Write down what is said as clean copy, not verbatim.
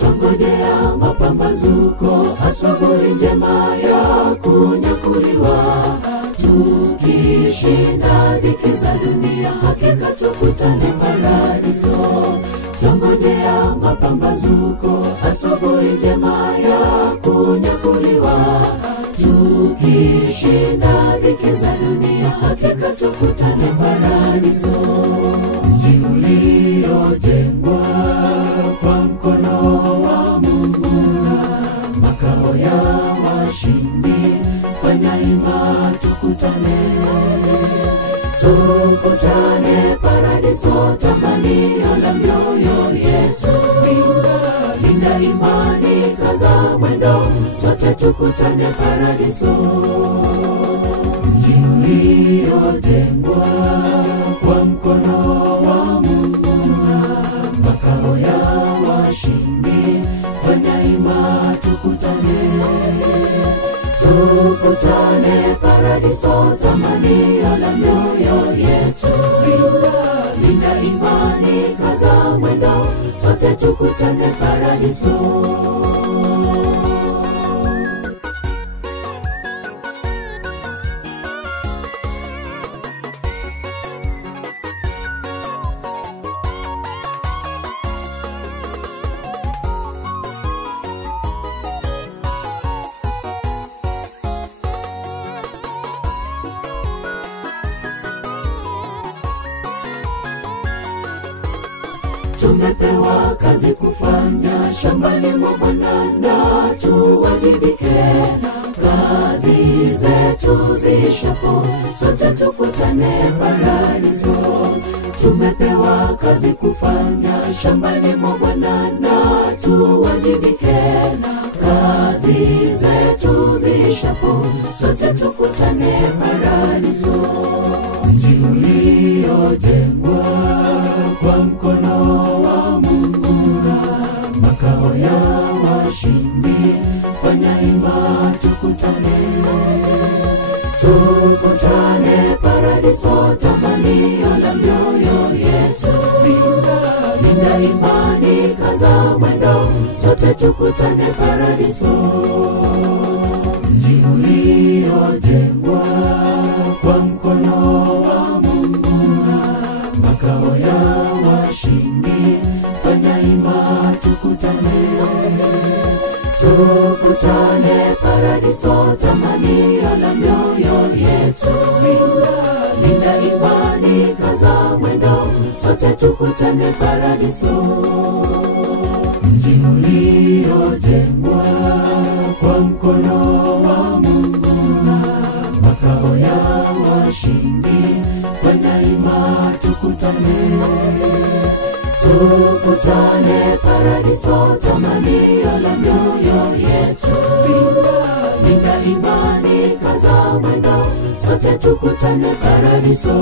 Tungojea mapambazuko, asubuhi njema ya kunyakuliwa. Tukishinda dhiki za dunia, hakika tukutane paradiso. Tungojea mapambazuko, asubuhi njema ya kunyakuliwa. Tukishinda dhiki za dunia, hakika tukutane paradiso. Mji uliojengwa kwa mkono wa Mungu na makao ya washindi, fanya ima tukutane. Tukutane paradiso, tamanio la mioyo yetu. Linda imani, kaza mwendo, sote tukutane paradiso. Mji uliojengwa kwa mkono wa Mungu na makao ya washindi, fanya ima tukutane. Tukutane paradiso, tamanio la mioyo yetu. Linda imani, kaza mwendo, sote tukutane paradiso. Tumepewa kazi kufanya shambani mwa Bwana, na tuwajibike. Kazi zetu zishapo, sote tukutane paradiso. Tumepewa kazi kufanya shambani mwa Bwana, na tuwajibike. Kazi zetu zishapo, sote tukutane paradiso. Mji uliojengwa kwa mkono wa Mungu na makao ya washindi, fanya ima tukutane. Tukutane paradiso, tamanio la mioyo yetu. Linda imani, kaza mwendo, sote tukutane paradiso. Mji uliojengwa kwa mkono wa Mungu na makao ya washindi, fanya ima tukutane. Tukutane paradiso, tamanio la mioyo yetu. Linda imani, kaza mwendo, sote tukutane paradiso. Mji uliojengwa kwa mkono wa Mungu na makao ya washindi, fanya ima tukutane. Tukutane paradiso, tamanio la mioyo yetu. Linda imani, kaza mwendo, sote tukutane paradiso.